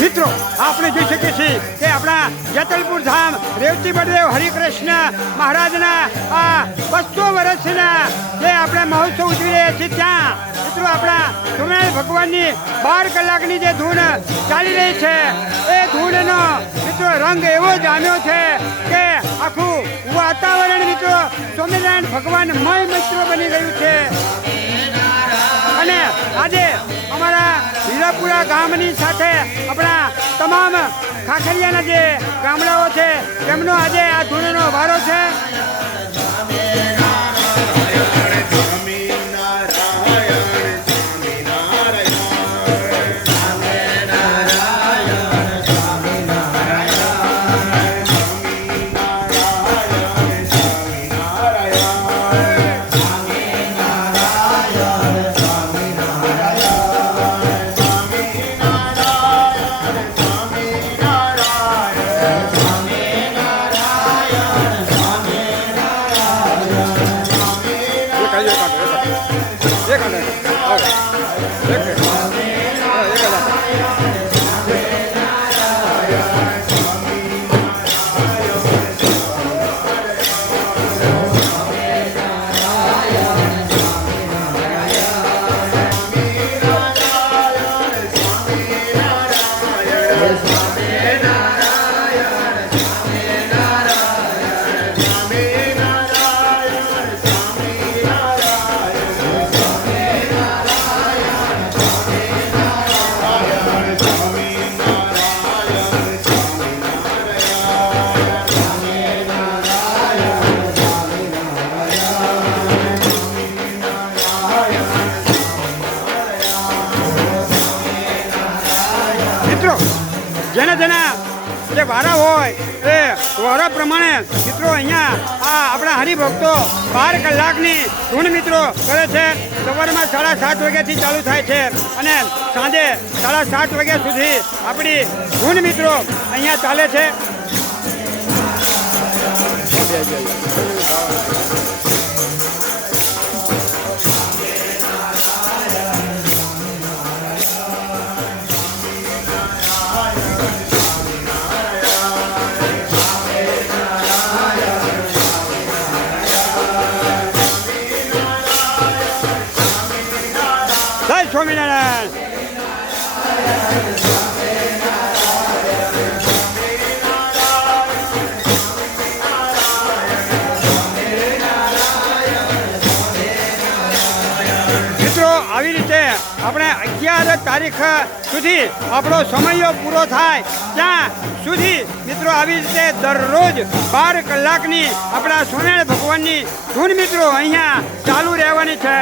મિત્રો આપણે જોઈ શકીએ છીએ કે આપણા જેતલપુર ધામ રેવતી બળદેવ હરિકૃષ્ણ મહારાજના આ 200 વર્ષના જે આપણે મહોત્સવ ઉજવી રહ્યા છીએ ત્યાં મિત્રો આપણા સ્વામિનારાયણ ભગવાનની 12 કલાકની જે ધૂન ચાલી રહી છે એ ધૂનનો મિત્રો રંગ એવો જામ્યો છે કે આખું વાતાવરણ મિત્રો સ્વામિનારાયણ ભગવાનમય મિત્રો બની ગયું છે। અને આજે અમારા હીરાપુરા ગામની સાથે આપણા તમામ ખાખરિયાના જે ગામડાઓ છે તેમનો આજે આ ધૂનનો વારો છે। જેના જેના જે વારા હોય એ વારા પ્રમાણે મિત્રો અહીંયા આ આપણા હરિભક્તો 12 કલાકની ધૂન મિત્રો કરે છે। સવારમાં 7:30 વાગ્યાથી ચાલુ થાય છે અને સાંજે 7:30 વાગ્યા સુધી આપણી ધૂન મિત્રો અહીંયા ચાલે છે। સ્વામિનારાયણ મિત્રો આવી રીતે આપણે 11 તારીખ સુધી આપણો સમય પૂરો થાય ત્યાં સુધી મિત્રો આવી રીતે દરરોજ 12 કલાકની આપણા સ્વામિનારાયણ ભગવાનની ધૂન મિત્રો અહીંયા ચાલુ રહેવાની છે।